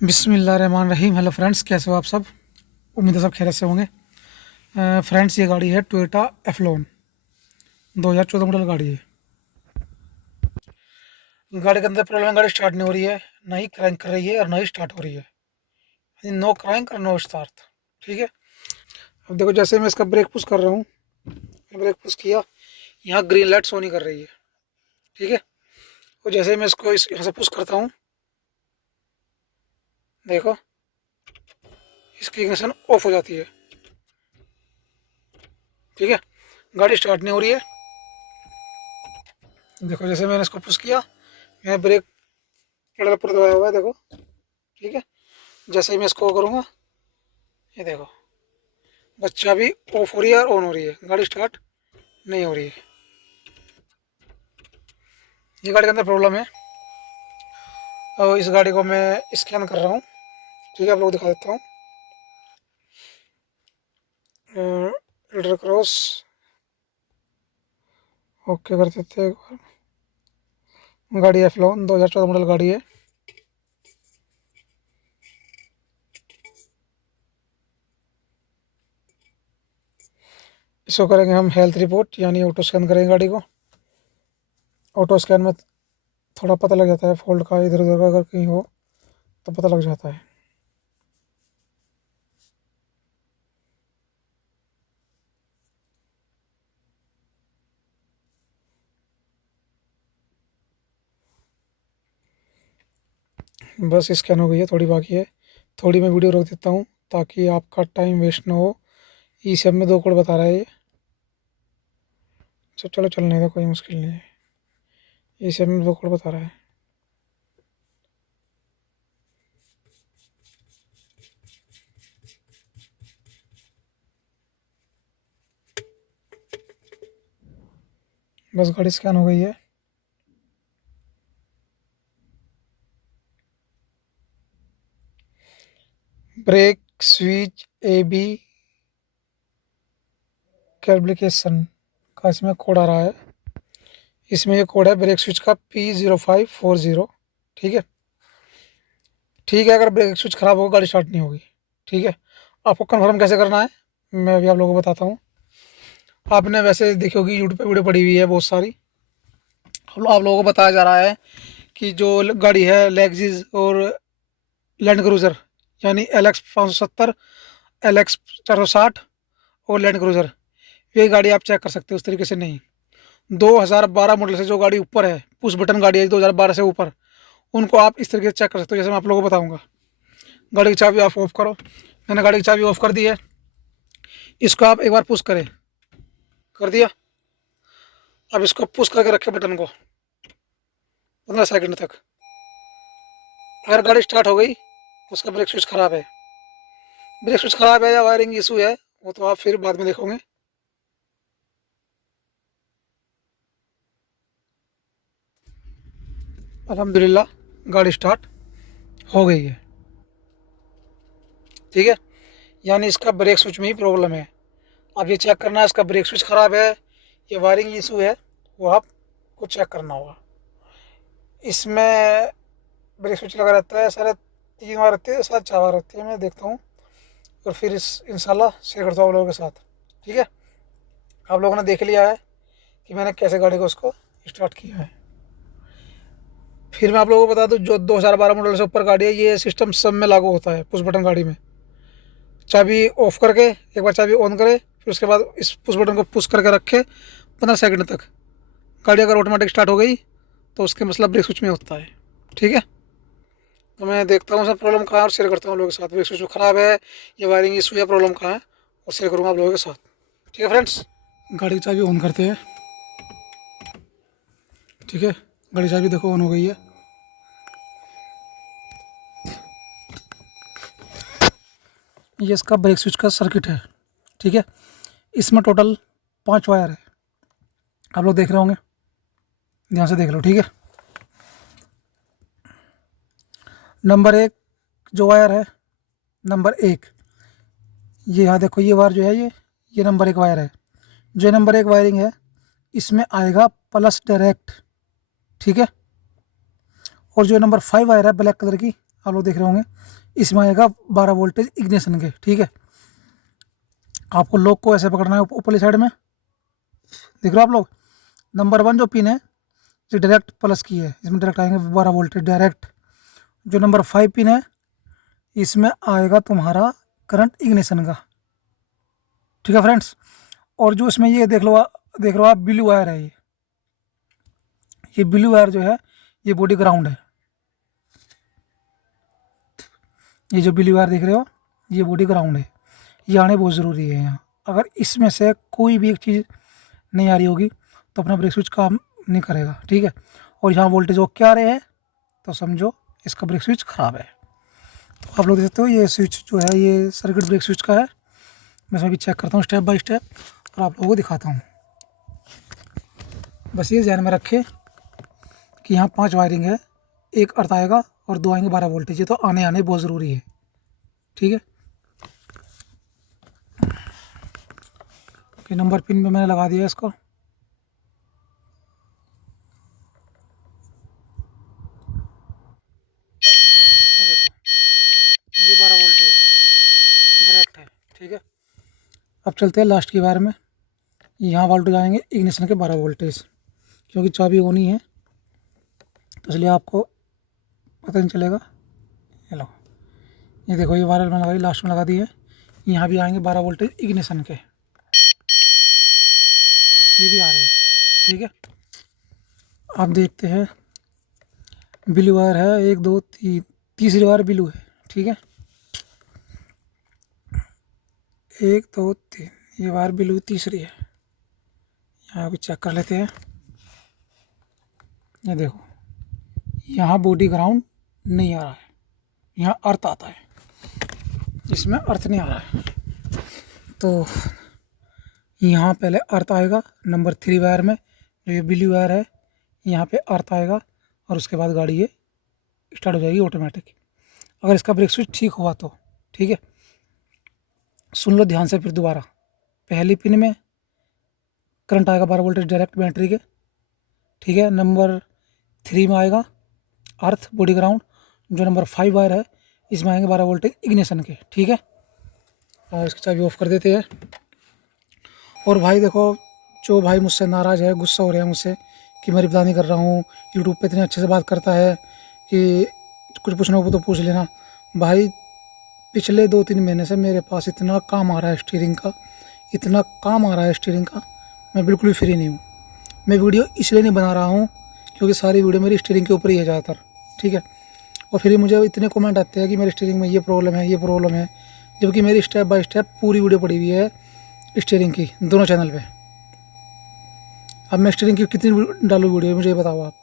बिस्मिल्लाहिर्रहमानिर्रहीम। Hello friends, कैसे हो आप सब? उम्मीद है सब खैरियत से होंगे। फ्रेंड्स, ये गाड़ी है टोयोटा एफलोन 2014 मॉडल गाड़ी है। गाड़ी के अंदर प्रॉब्लम है, गाड़ी स्टार्ट नहीं हो रही है, ना ही क्रैंक कर रही है और ना ही स्टार्ट हो रही है। यानी नो क्रैंक और नो स्टार्ट। ठीक है। अब देखो, जैसे मैं इसका ब्रेक पुश कर रहा हूँ, ब्रेक पुश किया, यहाँ ग्रीन लाइट शो नहीं कर रही है। ठीक है। और जैसे मैं इसको यहाँ से पुश करता हूँ, देखो इसकी इग्निशन ऑफ हो जाती है। ठीक है। गाड़ी स्टार्ट नहीं हो रही है। देखो, जैसे मैंने इसको पुश किया, मैं ब्रेक पेडल पर दबाया हुआ है, देखो। ठीक है। जैसे ही मैं इसको करूँगा, ये देखो बच्चा भी ऑफ हो रही है और ऑन हो रही है, गाड़ी स्टार्ट नहीं हो रही है। ये गाड़ी के अंदर प्रॉब्लम है और इस गाड़ी को मैं स्कैन कर रहा हूँ। ठीक है, आप लोग दिखा देता हूँ। रेडर क्रॉस ओके कर देते हैं एक बार। गाड़ी एफलॉन 2014 मॉडल गाड़ी है। इसको करेंगे हम हेल्थ रिपोर्ट, यानी ऑटो स्कैन करेंगे गाड़ी को। ऑटो स्कैन में थोड़ा पता लग जाता है फॉल्ट का, इधर उधर का अगर कहीं हो तो पता लग जाता है। बस स्कैन हो गई है, थोड़ी बाकी है। थोड़ी मैं वीडियो रोक देता हूँ ताकि आपका टाइम वेस्ट ना हो। ई सब में 2 कोड बता रहा है ये। चलो चलने का कोई मुश्किल नहीं है। ई सब में 2 कोड बता रहा है। बस गाड़ी स्कैन हो गई है। ब्रेक स्विच AB कैलिब्रेशन का इसमें कोड आ रहा है। इसमें ये कोड है ब्रेक स्विच का P0540। ठीक है। ठीक है, अगर ब्रेक स्विच खराब होगा गाड़ी स्टार्ट नहीं होगी। ठीक है। आपको कन्फर्म कैसे करना है मैं अभी आप लोगों को बताता हूँ। आपने वैसे देखी होगी यूट्यूब पे वीडियो पड़ी हुई है बहुत सारी। आप लोगों को बताया जा रहा है कि जो गाड़ी है लेक्सिस और लैंड क्रूज़र, यानी LX 570, LX 460 और लैंड क्रूज़र, ये गाड़ी आप चेक कर सकते हो। उस तरीके से नहीं। 2012 मॉडल से जो गाड़ी ऊपर है, पुश बटन गाड़ी है 2012 से ऊपर, उनको आप इस तरीके से चेक कर सकते हो, जैसे मैं आप लोगों को बताऊंगा। गाड़ी की चाबी आप ऑफ करो। मैंने गाड़ी की चाबी ऑफ कर दी है। इसको आप एक बार पुश करें, कर दिया। अब इसको पुश करके रखें बटन को 15 सेकंड तक। अगर गाड़ी स्टार्ट हो गई, उसका ब्रेक स्विच खराब है। ब्रेक स्विच खराब है या वायरिंग इशू है, वो तो आप फिर बाद में देखोगे। अल्हम्दुलिल्लाह गाड़ी स्टार्ट हो गई है। ठीक है। यानी इसका ब्रेक स्विच में ही प्रॉब्लम है। अब ये चेक करना है इसका ब्रेक स्विच खराब है या वायरिंग इशू है, वो आपको चेक करना होगा। इसमें ब्रेक स्विच लगा रहता है, सारे 3 बार रहती है, 4 बार रहती है, मैं देखता हूँ और फिर इंशाल्लाह शेयर करता हूँ आप लोगों के साथ। ठीक है। आप लोगों ने देख लिया है कि मैंने कैसे गाड़ी को उसको स्टार्ट किया है। फिर मैं आप लोगों को बता दूँ, जो 2012 मॉडल से ऊपर गाड़ी है, ये सिस्टम सब में लागू होता है। पुश बटन गाड़ी में चाबी ऑफ करके एक बार चाबी ऑन करे, फिर उसके बाद इस पुश बटन को पुश करके रखे 15 सेकंड तक। गाड़ी अगर ऑटोमेटिक स्टार्ट हो गई तो उसके मतलब ब्रेक स्विच में होता है। ठीक है। तो मैं देखता हूँ सर प्रॉब्लम कहाँ है और शेयर करता हूँ आप लोगों के साथ। ब्रेक स्विच ख़राब है या वायरिंग इशू या प्रॉब्लम कहाँ है, और शेयर करूँगा आप लोगों के साथ। ठीक है फ्रेंड्स, गाड़ी की चाबी ऑन करते हैं। ठीक है, गाड़ी की चाबी देखो ऑन हो गई है। ये इसका ब्रेक स्विच का सर्किट है। ठीक है। इसमें टोटल 5 वायर है, आप लोग देख रहे होंगे, ध्यान से देख लो। ठीक है। नंबर 1 जो वायर है, नंबर 1, ये यहाँ देखो, ये वायर जो है, ये नंबर 1 वायर है। जो नंबर 1 वायरिंग है, इसमें आएगा प्लस डायरेक्ट। ठीक है। और जो नंबर 5 वायर है ब्लैक कलर की, आप लोग देख रहे होंगे, इसमें आएगा 12 वोल्टेज इग्निशन के। ठीक है, आपको लॉक को ऐसे पकड़ना है ऊपरली साइड में, देख रहे हो आप लोग। नंबर 1 जो पिन है ये डायरेक्ट प्लस की है, इसमें डायरेक्ट आएंगे 12 वोल्टेज डायरेक्ट। जो नंबर 5 पिन है इसमें आएगा तुम्हारा करंट इग्निशन का। ठीक है फ्रेंड्स, और जो इसमें ये देख लो आप ब्लू वायर है, ये ब्लू वायर जो है ये बॉडी ग्राउंड है। ये जो ब्लू वायर देख रहे हो ये बॉडी ग्राउंड है, ये आने बहुत ज़रूरी है यहाँ। अगर इसमें से कोई भी एक चीज़ नहीं आ रही होगी तो अपना ब्रेक स्विच काम नहीं करेगा। ठीक है, और यहाँ वोल्टेज वो क्या रहे हैं तो समझो इसका ब्रेक स्विच ख़राब है। तो आप लोग देखते हो ये स्विच जो है ये सर्किट ब्रेक स्विच का है। मैं इसमें भी चेक करता हूँ स्टेप बाय स्टेप और आप लोगों को दिखाता हूँ। बस ये ध्यान में रखें कि यहाँ 5 वायरिंग है, एक अर्थ आएगा और 2 आएंगे 12 वोल्टेज, ये तो आने बहुत ज़रूरी है। ठीक है, नंबर पिन में मैंने लगा दिया इसको। देखो ये 12 वोल्टेज डायरेक्ट है। ठीक है, अब चलते हैं लास्ट की वायर में। यहाँ वोल्टेज आएंगे इग्निशन के 12 वोल्टेज, क्योंकि चाबी ऑन ही है तो इसलिए आपको पता नहीं चलेगा। हेलो, ये देखो ये वायर में लगाई, लास्ट में लगा दी है। यहाँ भी आएंगे 12 वोल्टेज इग्निशन के, ये भी आ रहे हैं। ठीक है, आप देखते हैं ब्लू वायर है 1 2 3, तीसरी वायर ब्लू है। ठीक है, 1 2 3, ये वायर ब्लू तीसरी है। यहाँ भी चेक कर लेते हैं। ये देखो यहाँ बॉडी ग्राउंड नहीं आ रहा है, यहाँ अर्थ आता है, इसमें अर्थ नहीं आ रहा है। तो यहाँ पहले अर्थ आएगा नंबर 3 वायर में, जो ये ब्लू वायर है यहाँ पे अर्थ आएगा और उसके बाद गाड़ी ये स्टार्ट हो जाएगी ऑटोमेटिक, अगर इसका ब्रेक स्विच ठीक हुआ तो। ठीक है, सुन लो ध्यान से फिर दोबारा। पहली पिन में करंट आएगा 12 वोल्टेज डायरेक्ट बैटरी के। ठीक है, नंबर 3 में आएगा अर्थ बॉडी ग्राउंड। जो नंबर 5 वायर है इसमें आएंगे 12 वोल्टेज इग्निशन के। ठीक है, और इसकी चाबी ऑफ कर देते हैं। और भाई देखो, जो भाई मुझसे नाराज़ है, गुस्सा हो रहा है मुझसे कि मैं रिप्लाई नहीं कर रहा हूँ, यूट्यूब पे इतने अच्छे से बात करता है कि कुछ पूछना हो तो पूछ लेना। भाई पिछले 2-3 महीने से मेरे पास इतना काम आ रहा है स्टीयरिंग का, इतना काम आ रहा है स्टीयरिंग का, मैं बिल्कुल भी फ्री नहीं हूँ। मैं वीडियो इसलिए नहीं बना रहा हूँ क्योंकि सारी वीडियो मेरी स्टीयरिंग के ऊपर ही है ज़्यादातर। ठीक है, और फिर मुझे इतने कमेंट आते हैं कि मेरी स्टीयरिंग में ये प्रॉब्लम है, ये प्रॉब्लम है, जबकि मेरी स्टेप बाय स्टेप पूरी वीडियो पड़ी हुई है स्टीयरिंग की दोनों चैनल पे। अब मैं स्टीयरिंग की कितनी डालूँ वीडियो मुझे बताओ आप।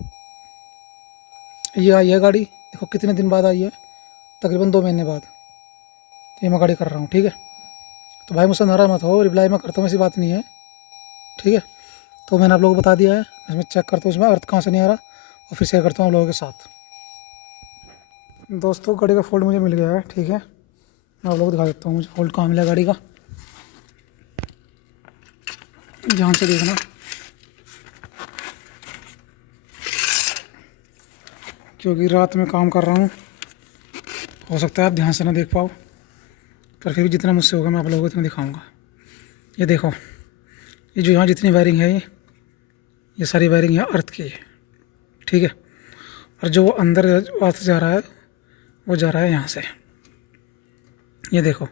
ये आई है गाड़ी, देखो कितने दिन बाद आई है, तकरीबन 2 महीने बाद ये मैं गाड़ी कर रहा हूँ। ठीक है, तो भाई मुझसे नाराज़ मत हो, रिप्लाई मैं करता हूँ, ऐसी बात नहीं है। ठीक है, तो मैंने आप लोगों को बता दिया है। इसमें चेक करता हूँ इसमें अर्थ कहाँ से नहीं आ रहा और फिर शेयर करता हूँ आप लोगों के साथ। दोस्तों गाड़ी का फोल्ड मुझे मिल गया है। ठीक है, मैं आप लोगों को दिखा देता हूँ मुझे फोल्ड कहाँ मिला गाड़ी का, ध्यान से देखना। क्योंकि रात में काम कर रहा हूँ, हो सकता है आप ध्यान से ना देख पाओ, पर फिर भी जितना मुझसे होगा मैं आप लोगों को इतना दिखाऊंगा। ये देखो, ये जो यहाँ जितनी वायरिंग है ये सारी वायरिंग यहाँ अर्थ की है। ठीक है, और जो अंदर अर्थ जा रहा है वो जा रहा है यहाँ से। ये देखो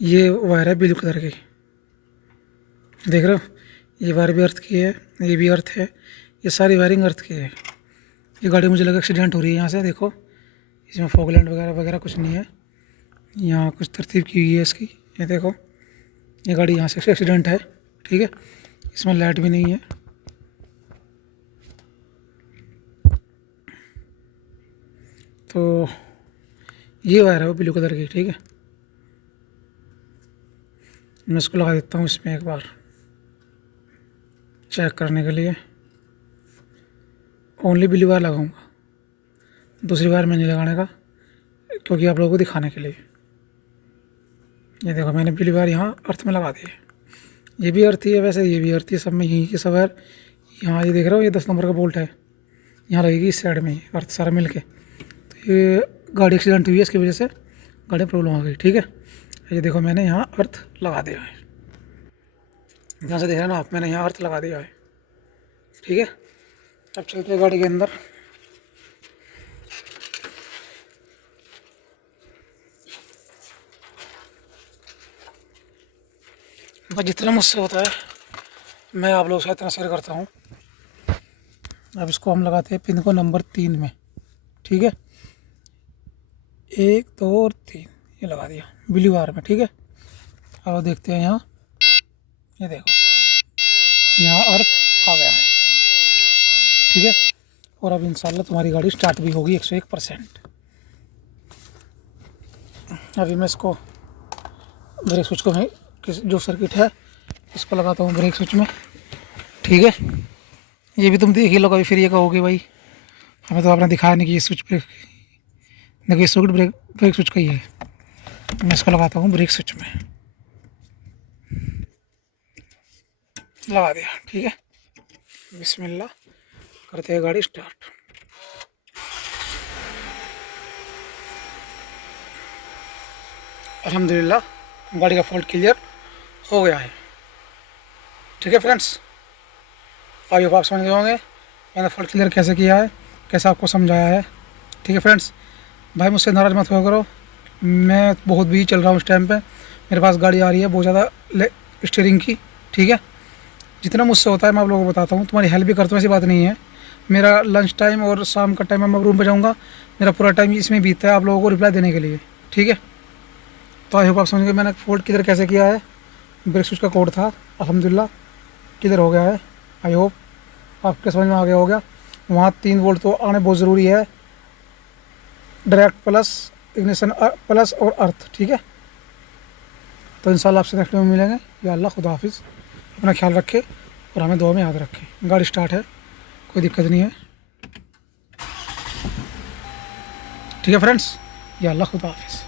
ये वायर है ब्लू कलर की, देख रहे हो, ये वायर भी अर्थ की है, ये भी अर्थ है, ये सारी वायरिंग अर्थ की है। ये गाड़ी मुझे लगा एक्सीडेंट हो रही है यहाँ से। देखो इसमें फॉगलैंड वगैरह वगैरह कुछ नहीं है, यहाँ कुछ तरतीब की हुई है इसकी। ये देखो ये गाड़ी यहाँ से एक्सीडेंट है। ठीक है, इसमें लाइट भी नहीं है। तो ये वायर है वो ब्लू कलर की। ठीक है, मैं इसको लगा देता हूँ इसमें एक बार चेक करने के लिए। ओनली ब्लू वायर लगाऊंगा, दूसरी वायर में नहीं लगाने का, क्योंकि आप लोगों को दिखाने के लिए। ये देखो मैंने ब्लू वायर यहाँ अर्थ में लगा दी है, ये भी अर्थ ही है, वैसे ये भी अर्थ ही, सब में यहीं की सब वायर। यहाँ ये देख रहे हो, ये 10 नंबर का बोल्ट है, यहाँ लगेगी इस साइड में ही अर्थ सारा मिल के। तो ये गाड़ी एक्सीडेंट हुई है, इसकी वजह से गाड़ी में प्रॉब्लम आ गई। ठीक है, ये देखो मैंने यहाँ अर्थ लगा दिया है, ध्यान से देख रहे हैं ना आप, मैंने यहाँ अर्थ लगा दिया है। ठीक है, अब चलते हैं गाड़ी के अंदर। बस जितना मुझसे होता है मैं आप लोगों से इतना शेयर करता हूँ। अब इसको हम लगाते हैं पिन को नंबर 3 में। ठीक है, 1 2 और 3 ये लगा दिया ब्लू वायर में। ठीक है, अब देखते हैं यहाँ, ये देखो यहाँ अर्थ आ गया है। ठीक है, और अब इंशाल्लाह तुम्हारी गाड़ी स्टार्ट भी होगी 101%। अभी मैं इसको ब्रेक स्विच को मैं जो सर्किट है इसको लगाता हूँ ब्रेक स्विच में। ठीक है, ये भी तुम देख ही लो कभी, फिर ये कहोगे भाई हमें तो आपने दिखाया नहीं कि ये स्विच ब्रेक, देखो ये स्विच ब्रेक स्विच का ही है। मैं इसको लगाता हूँ ब्रेक स्विच में, लगा दिया। ठीक है, बिस्मिल्लाह करते हैं गाड़ी स्टार्ट। अल्हम्दुलिल्लाह गाड़ी का फॉल्ट क्लियर हो गया है। ठीक है फ्रेंड्स, आई होप आप समझ गए होंगे मैंने फॉल्ट क्लियर कैसे किया है, कैसे आपको समझाया है। ठीक है फ्रेंड्स, भाई मुझसे नाराज़ मत हुआ करो, मैं बहुत बिजी चल रहा हूँ इस टाइम पे, मेरे पास गाड़ी आ रही है बहुत ज़्यादा स्टीयरिंग की। ठीक है, जितना मुझसे होता है मैं आप लोगों को बताता हूँ, तुम्हारी हेल्प भी करता हूँ, ऐसी बात नहीं है। मेरा लंच टाइम और शाम का टाइम मैं रूम पे जाऊँगा, मेरा पूरा टाइम इसमें बीतता है आप लोगों को रिप्लाई देने के लिए। ठीक है, तो आई होप आप समझ गए मैंने फोल्ड किधर कैसे किया है। ब्रेक स्विच का कोड था, अल्हम्दुलिल्लाह किधर हो गया है। आई होप आपके समझ में आ गया होगा। वहाँ 3 वोल्ट तो आने बहुत ज़रूरी है, डायरेक्ट प्लस, इग्निशन प्लस और अर्थ। ठीक है, तो इंशाल्लाह आपसे नेक्स्ट में मिलेंगे। या अल्लाह खुदा हाफिज़, अपना ख्याल रखे और हमें दुआ में याद रखें। गाड़ी स्टार्ट है, कोई दिक्कत नहीं है। ठीक है फ्रेंड्स, या अल्लाह खुदा हाफिज़।